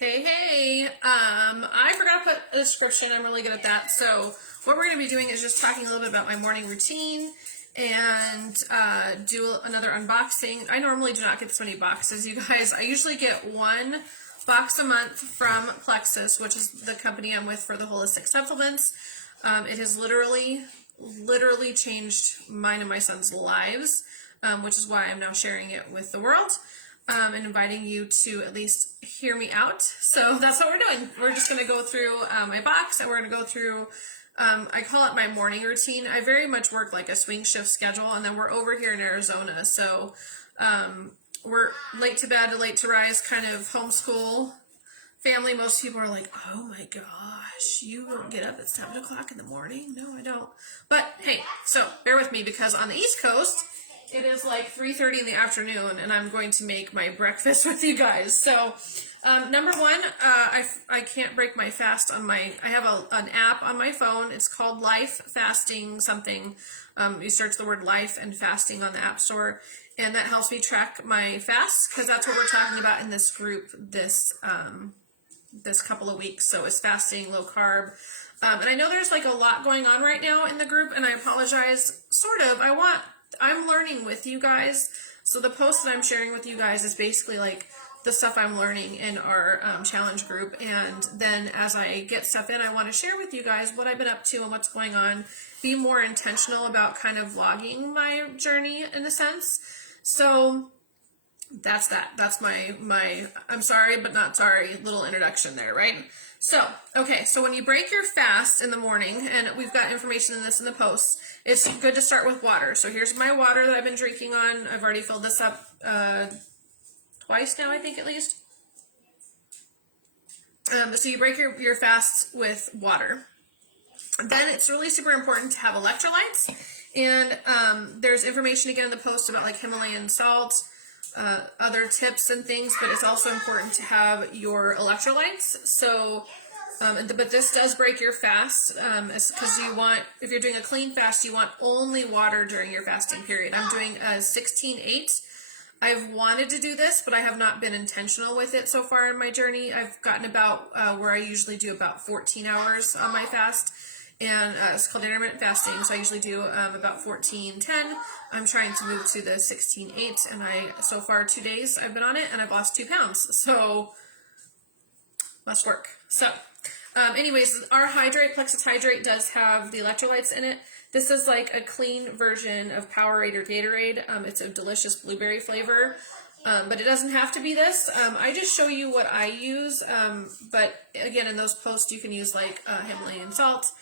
Hey, I forgot to put a description. I'm really good at that. So what we're going to be doing is just talking a little bit about my morning routine and do another unboxing. I normally do not get this many boxes, you guys. I usually get one box a month from Plexus, which is the company I'm with for the holistic supplements. It has literally changed mine and my son's lives, which is why I'm now sharing it with the world. And inviting you to at least hear me out. So that's what we're doing. We're just going to go through my box, and we're going to go through, I call it my morning routine. I very much work like a swing shift schedule, and then we're over here in Arizona. So we're late to bed, late to rise, kind of homeschool family. Most people are like, oh my gosh, you don't get up at 7 o'clock in the morning? No, I don't. But hey, so bear with me, because on the East Coast, it is like 3:30 in the afternoon, and I'm going to make my breakfast with you guys. So, number one, I can't break my fast on my, I have an app on my phone. It's called Life Fasting something. You search the word life and fasting on the App Store, and that helps me track my fasts, because that's what we're talking about in this group this couple of weeks. So it's fasting, low carb. And I know there's like a lot going on right now in the group, and I apologize, sort of. I'm learning with you guys. So the post that I'm sharing with you guys is basically like the stuff I'm learning in our challenge group. And then as I get stuff in, I want to share with you guys what I've been up to and what's going on. Be more intentional about kind of vlogging my journey in a sense. So that's that. That's my I'm sorry but not sorry little introduction there, right? So, okay, so when you break your fast in the morning, and we've got information in this in the post, it's good to start with water. So here's my water that I've been drinking on. I've already filled this up twice now, I think, at least. So you break your fast with water. Then it's really super important to have electrolytes. And there's information again in the post about like Himalayan salt, other tips and things, but it's also important to have your electrolytes. So, but this does break your fast, because you want, if you're doing a clean fast, you want only water during your fasting period. I'm doing a 16-8. I've wanted to do this, but I have not been intentional with it so far in my journey. I've gotten about where I usually do about 14 hours on my fast. And it's called intermittent fasting, so I usually do about 14-10. I'm trying to move to the 16-8, and so far 2 days I've been on it, and I've lost 2 pounds, so must work. So, anyways, our Hydrate, Plexus Hydrate, does have the electrolytes in it. This is like a clean version of Powerade or Gatorade. It's a delicious blueberry flavor, but it doesn't have to be this. I just show you what I use, but again, in those posts you can use like Himalayan salt,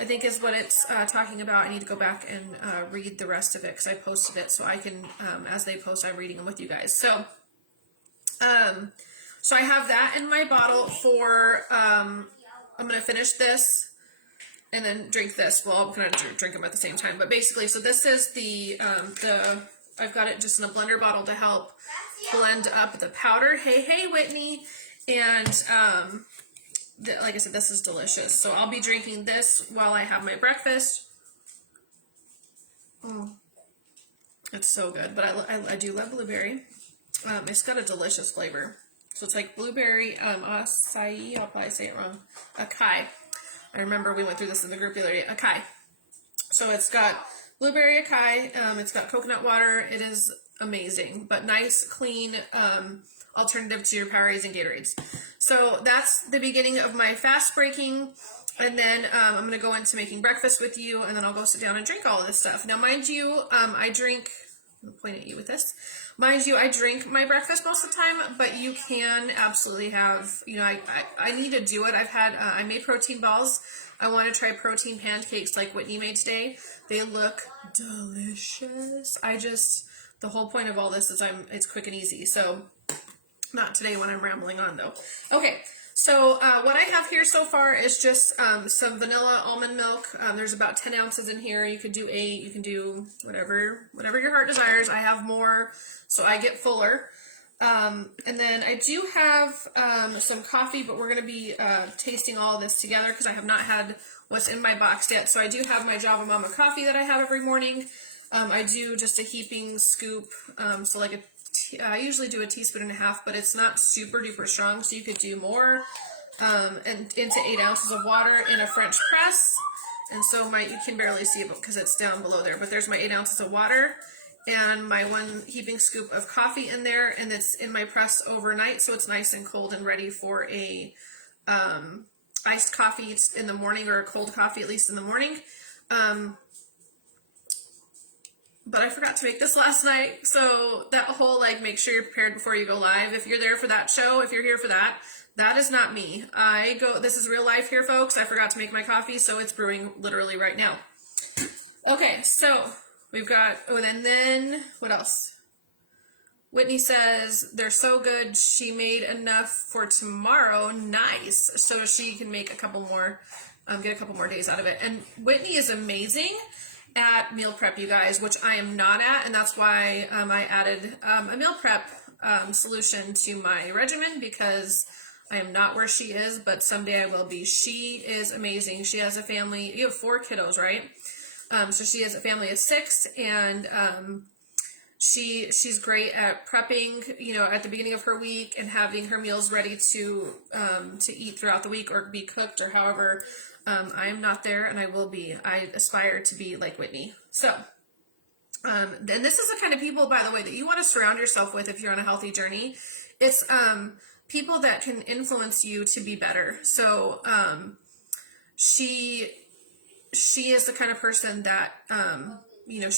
I think is what it's talking about. I need to go back and read the rest of it, because I posted it, so I can, as they post, I'm reading them with you guys. So, so I have that in my bottle for, I'm going to finish this and then drink this. Well, I'm going to drink them at the same time, but basically, so this is I've got it just in a blender bottle to help blend up the powder. Hey, Whitney. And, like I said, this is delicious. So I'll be drinking this while I have my breakfast. It's so good. But I do love blueberry. It's got a delicious flavor. So it's like blueberry, acai, I'll probably say it wrong. Acai. I remember we went through this in the group the other day. Acai. So it's got blueberry acai. It's got coconut water. It is amazing. But nice, clean, alternative to your Powerades and Gatorades. So that's the beginning of my fast breaking, and then I'm going to go into making breakfast with you, and then I'll go sit down and drink all of this stuff. Now, mind you, I drink, I'm going to point at you with this, mind you, I drink my breakfast most of the time, but you can absolutely have, I need to do it. I made protein balls. I want to try protein pancakes like Whitney made today. They look delicious. The whole point of all this is it's quick and easy, so not today when I'm rambling on though. Okay, so what I have here so far is just some vanilla almond milk. There's about 10 ounces in here. You could do 8, you can do whatever your heart desires. I have more, so I get fuller. And then I do have some coffee, but we're going to be tasting all of this together, because I have not had what's in my box yet. So I do have my Java Mama coffee that I have every morning. I do just a heaping scoop, so like a I usually do a teaspoon and a half, but it's not super duper strong, so you could do more. And into 8 ounces of water in a French press. And so you can barely see it because it's down below there, but there's my 8 ounces of water and my 1 heaping scoop of coffee in there, and it's in my press overnight, so it's nice and cold and ready for a iced coffee in the morning, or a cold coffee at least in the morning. But I forgot to make this last night, so that whole like make sure you're prepared before you go live. If you're there for that show, if you're here for that, that is not me. This is real life here, folks. I forgot to make my coffee, so it's brewing literally right now. Okay, so we've got, and then what else? Whitney says, they're so good, she made enough for tomorrow. Nice. So she can make a couple more, get a couple more days out of it. And Whitney is amazing at meal prep, you guys, which I am not at, and that's why I added a meal prep solution to my regimen, because I am not where she is, but someday I will be. She is amazing. She has a family. You have 4 kiddos, right? So she has a family of 6, and she's great at prepping, you know, at the beginning of her week and having her meals ready to eat throughout the week or be cooked or however. I am not there, and I will be. I aspire to be like Whitney. So, and this is the kind of people, by the way, that you want to surround yourself with if you're on a healthy journey. It's people that can influence you to be better. So, she is the kind of person that, you know,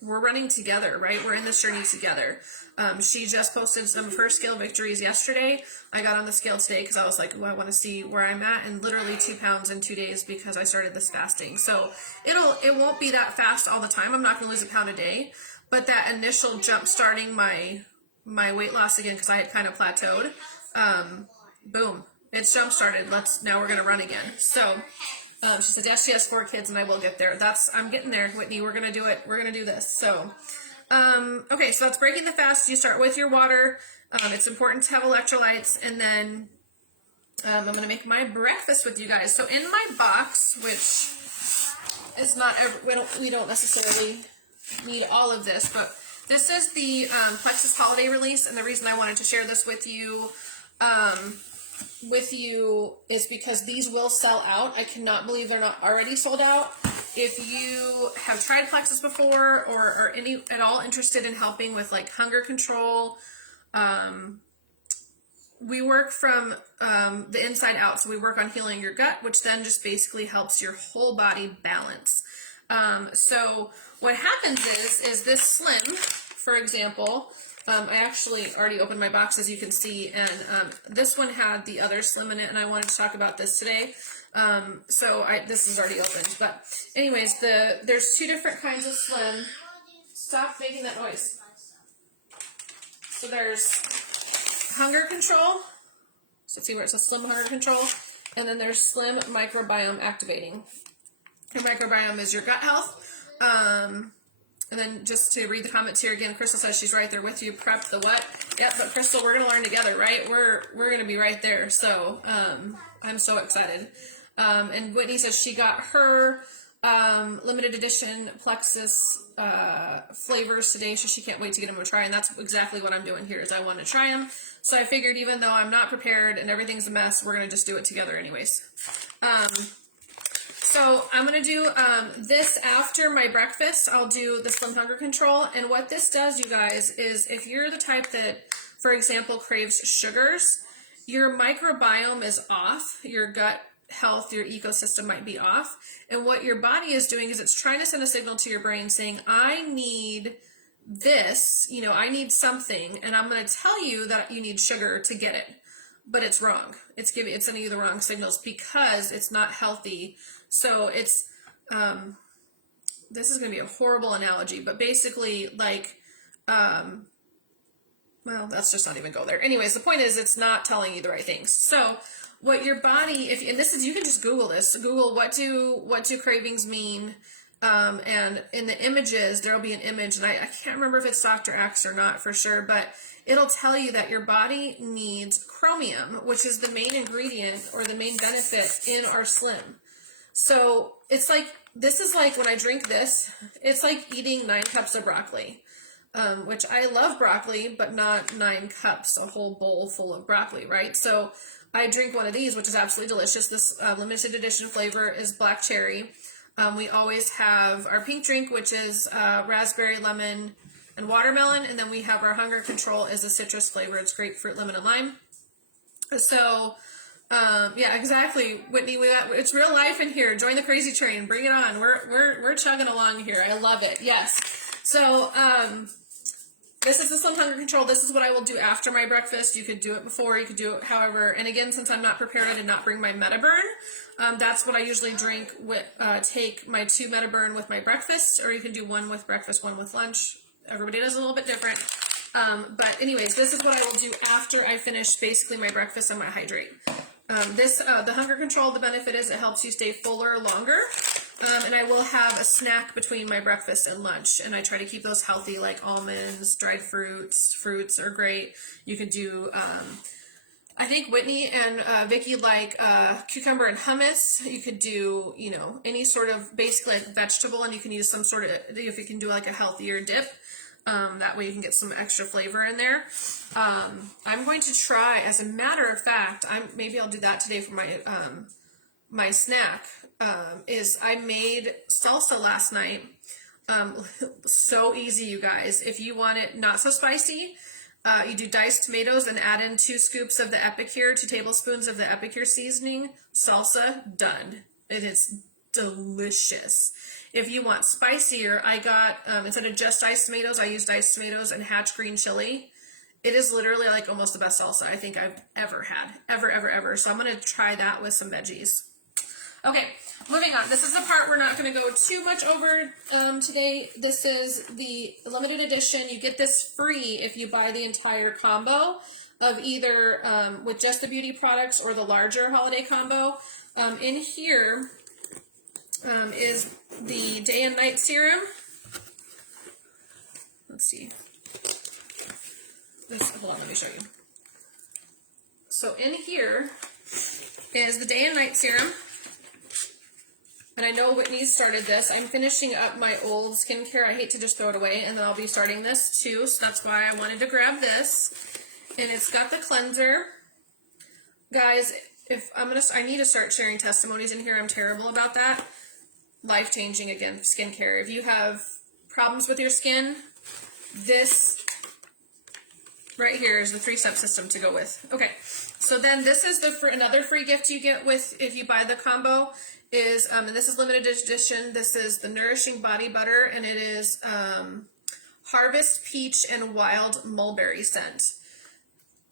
we're running together, right? We're in this journey together. She just posted some of her scale victories yesterday. I got on the scale today because I was like, I want to see where I'm at, and literally 2 pounds in 2 days because I started this fasting. So it won't be that fast all the time. I'm not going to lose a pound a day, but that initial jump starting my weight loss again, because I had kind of plateaued, boom, it's jump started. Now we're going to run again. So she said, yes, she has 4 kids, and I will get there. I'm getting there, Whitney. We're going to do it. We're going to do this. So, okay, so that's breaking the fast. You start with your water. It's important to have electrolytes, and then I'm going to make my breakfast with you guys. So in my box, which is not, we don't necessarily need all of this, but this is the Plexus holiday release, and the reason I wanted to share this with you is because these will sell out. I cannot believe they're not already sold out. If you have tried Plexus before, or are at all interested in helping with like hunger control, we work from the inside out. So we work on healing your gut, which then just basically helps your whole body balance. So what happens is this Slim, for example, I actually already opened my box, as you can see, and this one had the other Slim in it, and I wanted to talk about this today. This is already opened, but anyways, there's 2 different kinds of Slim. Stop making that noise. So there's hunger control. So see where it says Slim hunger control, and then there's Slim microbiome activating. Your microbiome is your gut health. And then just to read the comments here again, Crystal says she's right there with you. Prep the what? Yep, but Crystal, we're gonna learn together, right? We're gonna be right there. So I'm so excited. And Whitney says she got her limited edition Plexus flavors today, so she can't wait to get them to try. And that's exactly what I'm doing here, is I want to try them. So I figured, even though I'm not prepared and everything's a mess, we're gonna just do it together anyways. So I'm going to do this after my breakfast. I'll do the Slim Hunger Control. And what this does, you guys, is if you're the type that, for example, craves sugars, your microbiome is off, your gut health, your ecosystem might be off. And what your body is doing is it's trying to send a signal to your brain saying, I need this, you know, I need something. And I'm going to tell you that you need sugar to get it. But it's wrong. It's sending you the wrong signals because it's not healthy. So it's, this is going to be a horrible analogy, but basically like, well, let's just not even go there. Anyways, the point is it's not telling you the right things. So what your body, and this is, you can just Google this, Google what do cravings mean? And in the images, there'll be an image, and I can't remember if it's Dr. Axe or not for sure, but it'll tell you that your body needs chromium, which is the main ingredient or the main benefit in our Slim. So it's like, this is like when I drink this, it's like eating 9 cups of broccoli. which I love broccoli, but not 9 cups, a whole bowl full of broccoli, right? So I drink one of these, which is absolutely delicious. This limited edition flavor is black cherry. We always have our pink drink, which is raspberry, lemon, and watermelon. And then we have our hunger control is a citrus flavor. It's grapefruit, lemon, and lime. So, yeah, exactly, Whitney. It's real life in here. Join the crazy train. Bring it on. We're chugging along here. I love it. Yes. So, this is the Slim Hunger Control. This is what I will do after my breakfast. You could do it before, you could do it however. And again, since I'm not prepared, I did not bring my Metaburn. That's what I usually drink with, take my 2 Metaburn with my breakfast, or you can do 1 with breakfast, 1 with lunch. Everybody does a little bit different. But anyways, this is what I will do after I finish basically my breakfast and my hydrate. The Hunger Control, the benefit is it helps you stay fuller longer. And I will have a snack between my breakfast and lunch, and I try to keep those healthy, like almonds, dried fruits. Fruits are great. You could do, I think Whitney and Vicky like cucumber and hummus. You could do, you know, any sort of basically like vegetable, and you can use some sort of, if you can do like a healthier dip. That way you can get some extra flavor in there. I'm going to try, as a matter of fact, maybe I'll do that today for my my snack. Is I made salsa last night. So easy, you guys. If you want it not so spicy, you do diced tomatoes and add in 2 scoops of the Epicure, 2 tablespoons of the Epicure seasoning. Salsa, done. It is delicious. If you want spicier, I got, instead of just diced tomatoes, I used diced tomatoes and Hatch green chili. It is literally like almost the best salsa I think I've ever had. Ever. So I'm going to try that with some veggies. Okay, moving on. This is the part we're not going to go too much over today. This is the limited edition. You get this free if you buy the entire combo of either with just the beauty products or the larger holiday combo. In here is the Day and Night Serum. Let's see. Hold on, let me show you. So in here is the Day and Night Serum. And I know Whitney started this. I'm finishing up my old skincare. I hate to just throw it away. And then I'll be starting this too. So that's why I wanted to grab this. And it's got the cleanser. Guys, I need to start sharing testimonies in here. I'm terrible about that. Life-changing, again, skincare. If you have problems with your skin, this right here is the 3-step system to go with. Okay, so then this is another free gift you get with if you buy the combo is, and this is limited edition. This is the Nourishing Body Butter, and it is Harvest Peach and Wild Mulberry Scent.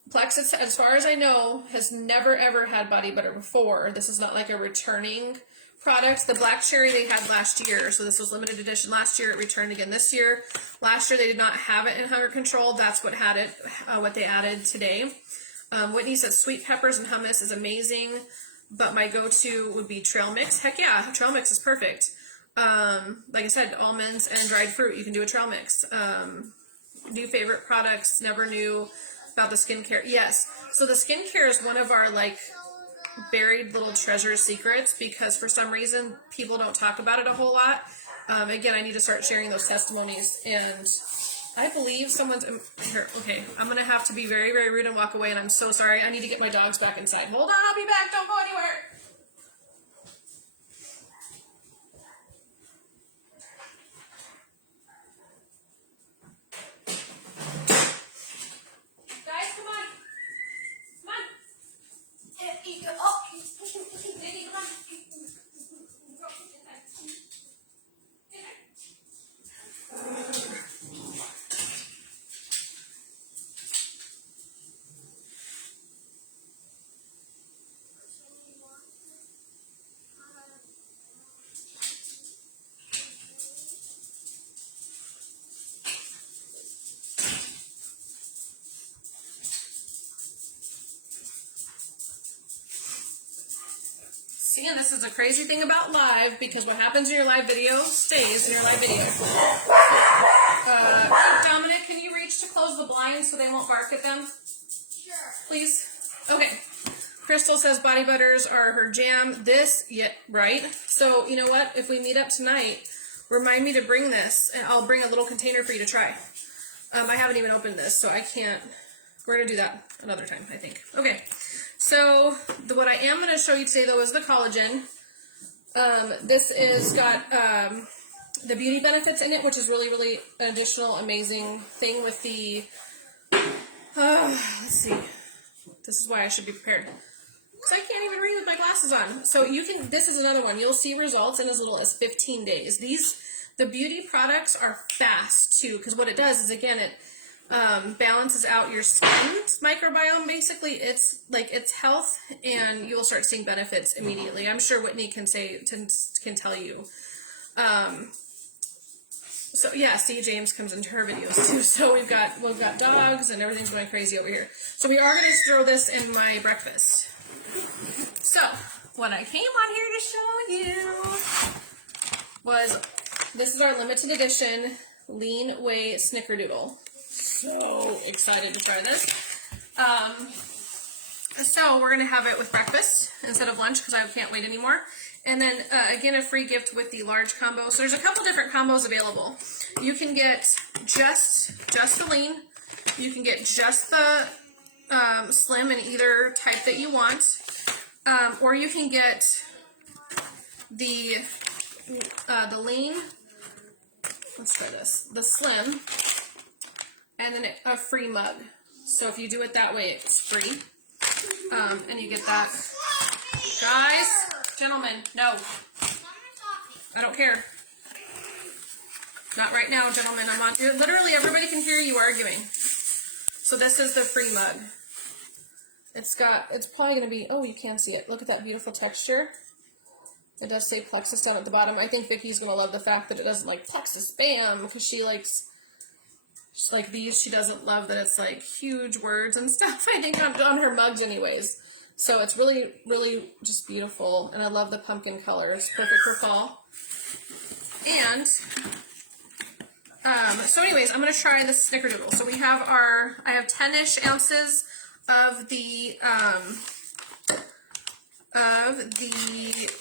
Plex, as far as I know, has never ever had body butter before. This is not like a returning product. The black cherry they had last year, so this was limited edition last year. It returned again this year. Last year they did not have it in Hunger Control. That's what had it, what they added today. Whitney says sweet peppers and hummus is amazing, but my go-to would be trail mix. Heck yeah, trail mix is perfect. Like I said, almonds and dried fruit, you can do a trail mix. New favorite products, never knew about the skincare. Yes, so the skincare is one of our like buried little treasure secrets because for some reason people don't talk about it a whole lot. Again, I need to start sharing those testimonies, and I believe someone's here. Okay, I'm gonna have to be very, very rude and walk away, and I'm so sorry. I need to get my dogs back inside. Hold on, I'll be back. Don't go anywhere. Guys, come on. Come on. Oh, Diddy, come on. See, and this is the crazy thing about live, because what happens in your live video stays in your live video. Dominic, can you reach to close the blinds so they won't bark at them? Sure. Please? Okay. Crystal says body butters are her jam. Right? So, you know what? If we meet up tonight, remind me to bring this, and I'll bring a little container for you to try. I haven't even opened this, so I can't. We're going to do that another time, I think. Okay, so what I am going to show you today, though, is the collagen. This is got the beauty benefits in it, which is really, really an additional amazing thing with the, let's see, this is why I should be prepared. Because I can't even read with my glasses on. So you can, this is another one. You'll see results in as little as 15 days. The beauty products are fast, too, because what it does is, again, it balances out your skin's microbiome. Basically, it's like it's health, and you'll start seeing benefits immediately. I'm sure Whitney can tell you. So yeah, see, James comes into her videos too. So we've got dogs and everything's going crazy over here. So we are going to throw this in my breakfast. So what I came on here to show you was, this is our limited edition Lean Whey Snickerdoodle. So excited to try this. So we're going to have it with breakfast instead of lunch because I can't wait anymore. And then, again, a free gift with the large combo. So there's a couple different combos available. You can get just the lean. You can get just the slim in either type that you want. Or you can get the lean, let's try this, the slim, and then a free mug. So if you do it that way, it's free. And you get that. Guys, gentlemen, no. I don't care. Not right now, gentlemen. I'm on. Literally, everybody can hear you arguing. So this is the free mug. It's probably going to be, oh, you can see it. Look at that beautiful texture. It does say Plexus down at the bottom. I think Vicky's going to love the fact that it doesn't like Plexus Bam, because she likes like these. She doesn't love that it's like huge words and stuff, I think, on her mugs anyways. So it's really, really just beautiful. And I love the pumpkin color. It's perfect for fall. And so anyways, I'm going to try the Snickerdoodle. So we have I have 10-ish ounces of the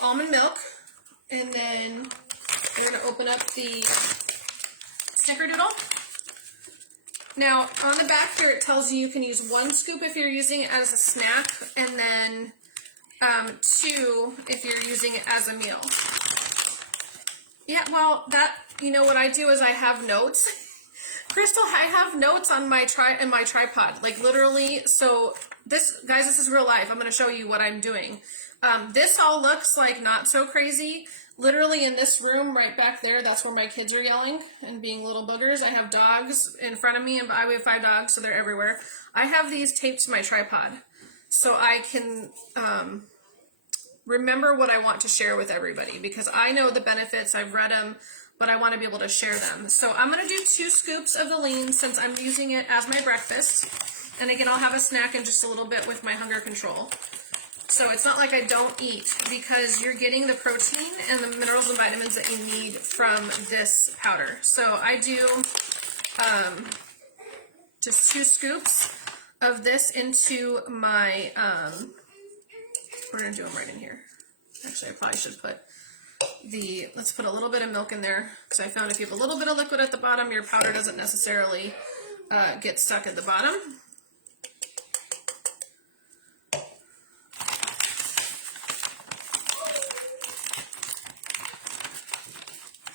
almond milk, and then we're going to open up the Snickerdoodle. Now, on the back here, it tells you can use 1 scoop if you're using it as a snack, and then 2 if you're using it as a meal. Yeah, well, you know what I do is I have notes. Crystal, I have notes on my tripod, like literally. So this, guys, this is real life. I'm going to show you what I'm doing. This all looks like not so crazy. Literally in this room right back there, that's where my kids are yelling and being little boogers. I have dogs in front of me, and we have 5 dogs, so they're everywhere. I have these taped to my tripod so I can remember what I want to share with everybody, because I know the benefits, I've read them, but I want to be able to share them. So I'm going to do 2 scoops of the lean since I'm using it as my breakfast. And again, I'll have a snack in just a little bit with my hunger control. So it's not like I don't eat, because you're getting the protein and the minerals and vitamins that you need from this powder. So I do just 2 scoops of this into my, we're going to do them right in here. Actually, I probably should put let's put a little bit of milk in there, because I found if you have a little bit of liquid at the bottom, your powder doesn't necessarily get stuck at the bottom.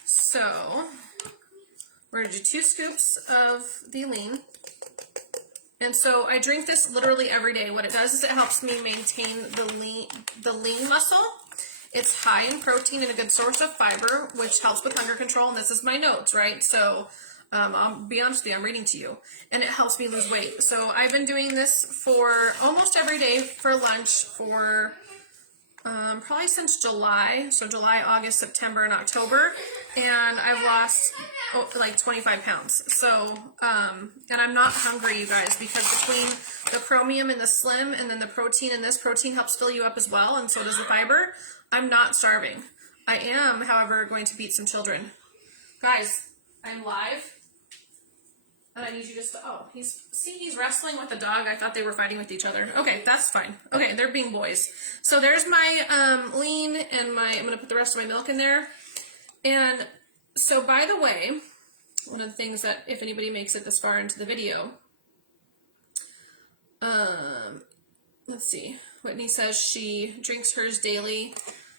So we're going to do 2 scoops of the lean. And so I drink this literally every day. What it does is it helps me maintain the lean muscle. It's high in protein and a good source of fiber, which helps with hunger control. And this is my notes, right? So I'll be honest with you, I'm reading to you. And it helps me lose weight. So I've been doing this for almost every day for lunch for probably since July. So July, August, September, and October. And I've lost like 25 pounds. So, and I'm not hungry, you guys, because between the chromium and the slim and then the protein, and this protein helps fill you up as well, and so does the fiber, I'm not starving. I am, however, going to beat some children. Guys, I'm live. And I need you just to, oh, he's wrestling with the dog. I thought they were fighting with each other. Okay, that's fine. Okay, they're being boys. So there's my lean and I'm going to put the rest of my milk in there. And so, by the way, one of the things that, if anybody makes it this far into the video, let's see, Whitney says she drinks hers daily.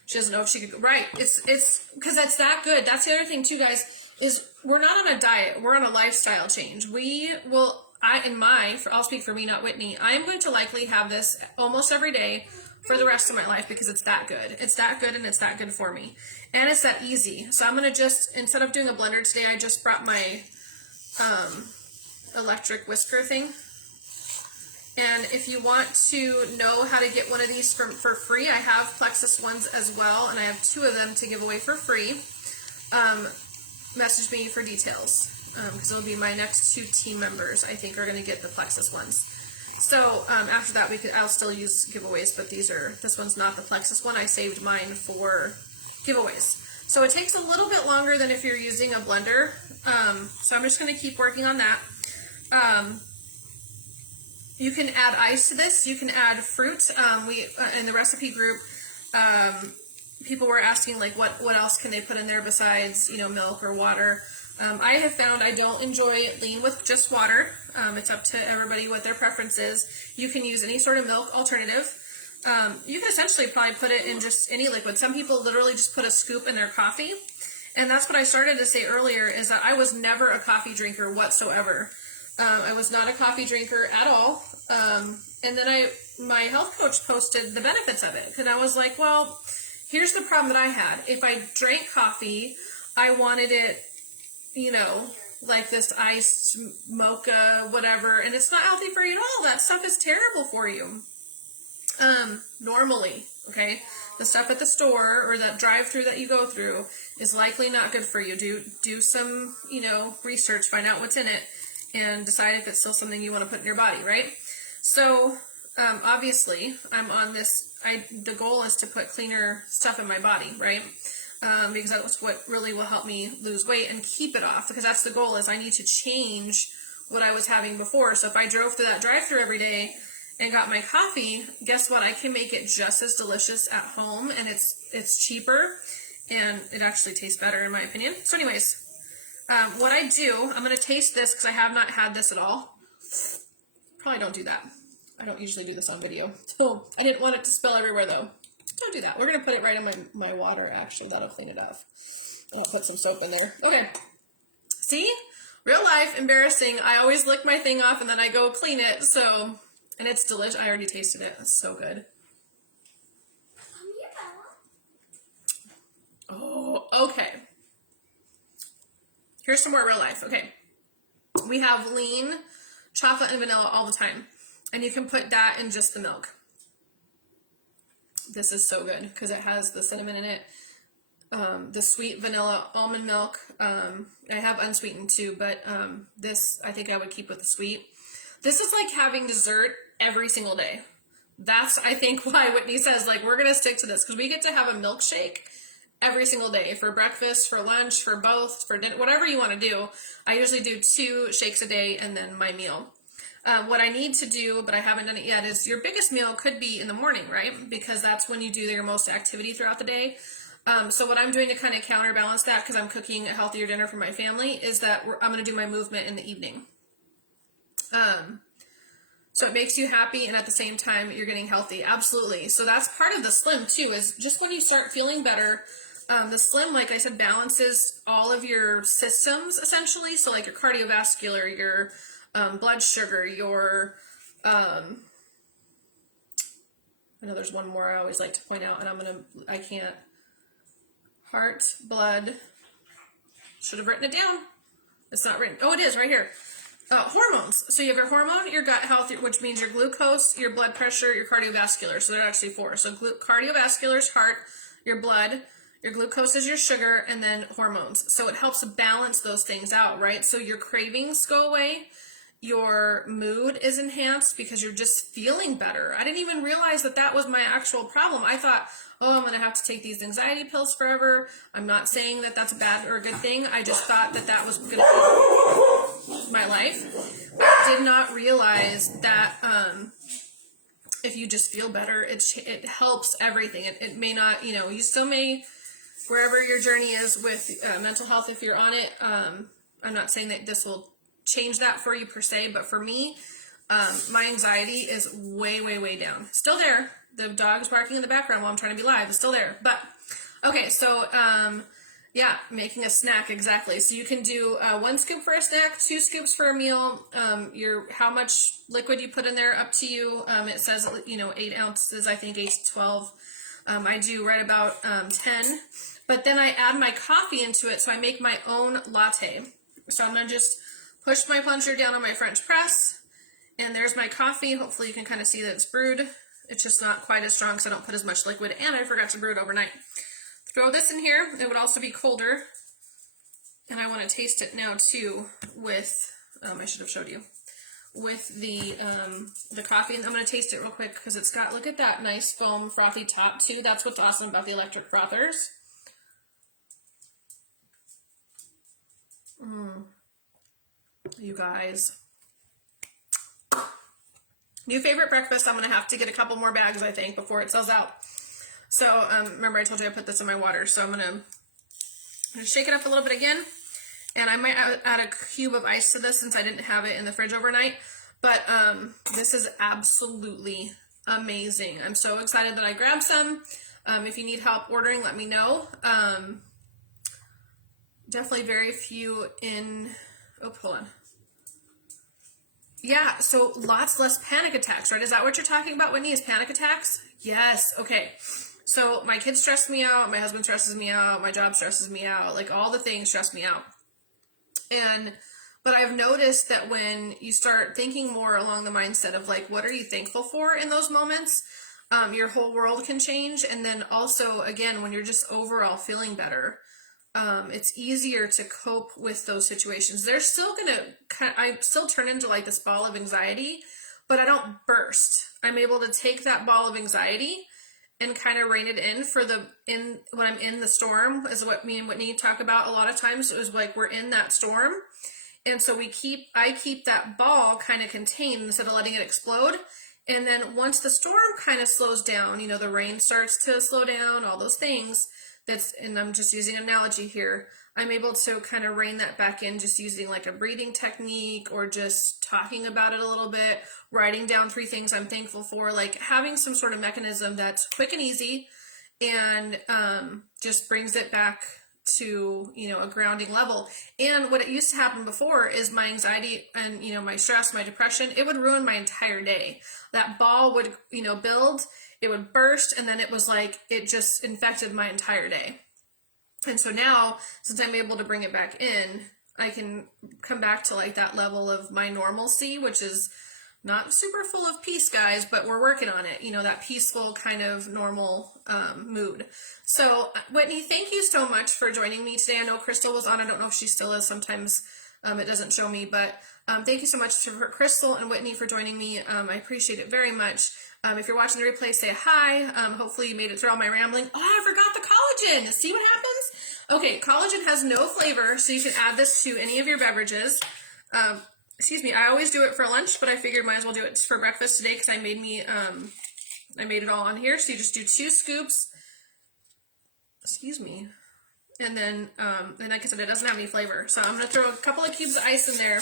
She doesn't know if she could, right, it's because that's that good. That's the other thing too, guys, is we're not on a diet, we're on a lifestyle change. We will, I'll speak for me, not Whitney, I am going to likely have this almost every day for the rest of my life because it's that good. It's that good and it's that good for me. And it's that easy. So I'm going to just, instead of doing a blender today, I just brought my electric whisker thing. And if you want to know how to get one of these for free, I have Plexus ones as well, and I have 2 of them to give away for free. Message me for details, because it'll be my next 2 team members, I think, are going to get the Plexus ones. So after that, I'll still use giveaways, but this one's not the Plexus one. I saved mine for giveaways. So it takes a little bit longer than if you're using a blender. So I'm just going to keep working on that. You can add ice to this. You can add fruit. We in the recipe group, people were asking like what else can they put in there besides milk or water. I have found I don't enjoy lean with just water. It's up to everybody what their preference is. You can use any sort of milk alternative. You can essentially probably put it in just any liquid. Some people literally just put a scoop in their coffee. And that's what I started to say earlier, is that I was never a coffee drinker whatsoever. I was not a coffee drinker at all. And then my health coach posted the benefits of it. And I was like, well, here's the problem that I had. If I drank coffee, I wanted it, like this iced mocha, whatever. And it's not healthy for you at all. That stuff is terrible for you. Normally, okay? The stuff at the store or that drive-through that you go through is likely not good for you. Do some, research, find out what's in it, and decide if it's still something you want to put in your body, right? So, obviously, I'm on this, the goal is to put cleaner stuff in my body, right? Because that's what really will help me lose weight and keep it off, because that's the goal, is I need to change what I was having before. So if I drove through that drive-through every day and got my coffee, guess what? I can make it just as delicious at home, and it's cheaper, and it actually tastes better in my opinion. So anyways, what I do, I'm going to taste this because I have not had this at all. Probably don't do that. I don't usually do this on video. So I didn't want it to spill everywhere though. Don't do that. We're going to put it right in my water actually. That'll clean it off. I'll put some soap in there. Okay. See? Real life, embarrassing. I always lick my thing off and then I go clean it. So, and it's delicious. I already tasted it. It's so good. Oh, okay. Here's some more real life. Okay. We have lean chocolate and vanilla all the time. And you can put that in just the milk. This is so good because it has the cinnamon in it. The sweet vanilla almond milk. I have unsweetened too, but this I think I would keep with the sweet. This is like having dessert every single day. That's, I think, why Whitney says, like, we're going to stick to this, because we get to have a milkshake every single day for breakfast, for lunch, for both, for dinner, whatever you want to do. I usually do 2 shakes a day and then my meal. What I need to do, but I haven't done it yet, is your biggest meal could be in the morning, right? Because that's when you do your most activity throughout the day. So what I'm doing to kind of counterbalance that, because I'm cooking a healthier dinner for my family, is that I'm going to do my movement in the evening. So it makes you happy, and at the same time, you're getting healthy. Absolutely. So that's part of the Slim too, is just when you start feeling better, the Slim, like I said, balances all of your systems essentially. So like your cardiovascular, your blood sugar, your, I know there's one more I always like to point out, and I can't, heart, blood, should have written it down. It's not written. Oh, it is right here. Hormones. So you have your hormone, your gut health, which means your glucose, your blood pressure, your cardiovascular. So there are actually 4. So cardiovascular is heart, your blood, your glucose is your sugar, and then hormones. So it helps balance those things out, right? So your cravings go away. Your mood is enhanced because you're just feeling better. I didn't even realize that that was my actual problem. I thought, oh, I'm going to have to take these anxiety pills forever. I'm not saying that that's a bad or a good thing. I just thought that that was going to be my life. I did not realize that if you just feel better, it helps everything. It may not, you still may, wherever your journey is with mental health, if you're on it, I'm not saying that this will change that for you per se, but for me, my anxiety is way, way, way down. Still there. The dog's barking in the background while I'm trying to be live. It's still there. But, okay, so, yeah, making a snack, exactly. So you can do 1 scoop for a snack, 2 scoops for a meal. How much liquid you put in there, up to you. It says, 8 ounces, I think 8 to 12. I do right about 10. But then I add my coffee into it, so I make my own latte. So I'm going to just push my plunger down on my French press, and there's my coffee. Hopefully you can kind of see that it's brewed. It's just not quite as strong because I don't put as much liquid, and I forgot to brew it overnight. Throw this in here. It would also be colder, and I want to taste it now too with, I should have showed you, with the coffee. And I'm going to taste it real quick because it's got, look at that nice foam frothy top too. That's what's awesome about the electric frothers. You guys. New favorite breakfast. I'm going to have to get a couple more bags, I think, before it sells out. So, remember I told you I put this in my water. So I'm going to shake it up a little bit again. And I might add a cube of ice to this since I didn't have it in the fridge overnight. But this is absolutely amazing. I'm so excited that I grabbed some. If you need help ordering, let me know. Definitely very few in... Oh, hold on. Yeah, so lots less panic attacks, right? Is that what you're talking about, Whitney, is panic attacks? Yes, okay. So my kids stress me out, my husband stresses me out, my job stresses me out, like all the things stress me out. But I've noticed that when you start thinking more along the mindset of like, what are you thankful for in those moments, your whole world can change. And then also, again, when you're just overall feeling better, it's easier to cope with those situations. They're still I still turn into like this ball of anxiety, but I don't burst. I'm able to take that ball of anxiety and kind of rein it in when I'm in the storm, is what me and Whitney talk about a lot of times. It was like, we're in that storm. And so I keep that ball kind of contained instead of letting it explode. And then once the storm kind of slows down, the rain starts to slow down, all those things, and I'm just using an analogy here, I'm able to kind of rein that back in just using like a breathing technique or just talking about it a little bit, writing down 3 things I'm thankful for, like having some sort of mechanism that's quick and easy and just brings it back to, a grounding level. And what it used to happen before is my anxiety and, my stress, my depression, it would ruin my entire day. That ball would, build, it would burst, and then it was like, it just infected my entire day. And so now, since I'm able to bring it back in, I can come back to like that level of my normalcy, which is not super full of peace, guys, but we're working on it. That peaceful kind of normal mood. So Whitney, thank you so much for joining me today. I know Crystal was on. I don't know if she still is. Sometimes it doesn't show me, but thank you so much to Crystal and Whitney for joining me. I appreciate it very much. If you're watching the replay, say hi. Hopefully you made it through all my rambling. Oh, I forgot the collagen. See what happens? Okay, collagen has no flavor, so you can add this to any of your beverages. Excuse me, I always do it for lunch, but I figured might as well do it for breakfast today because I made it all on here. So you just do 2 scoops. Excuse me. And then, like I said, it doesn't have any flavor. So I'm going to throw a couple of cubes of ice in there.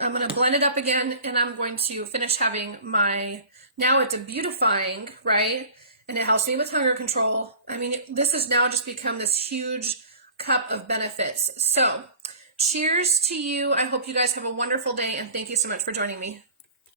I'm going to blend it up again, and I'm going to finish having now it's a beautifying, right? And it helps me with hunger control. I mean, this has now just become this huge cup of benefits. So cheers to you. I hope you guys have a wonderful day, and thank you so much for joining me.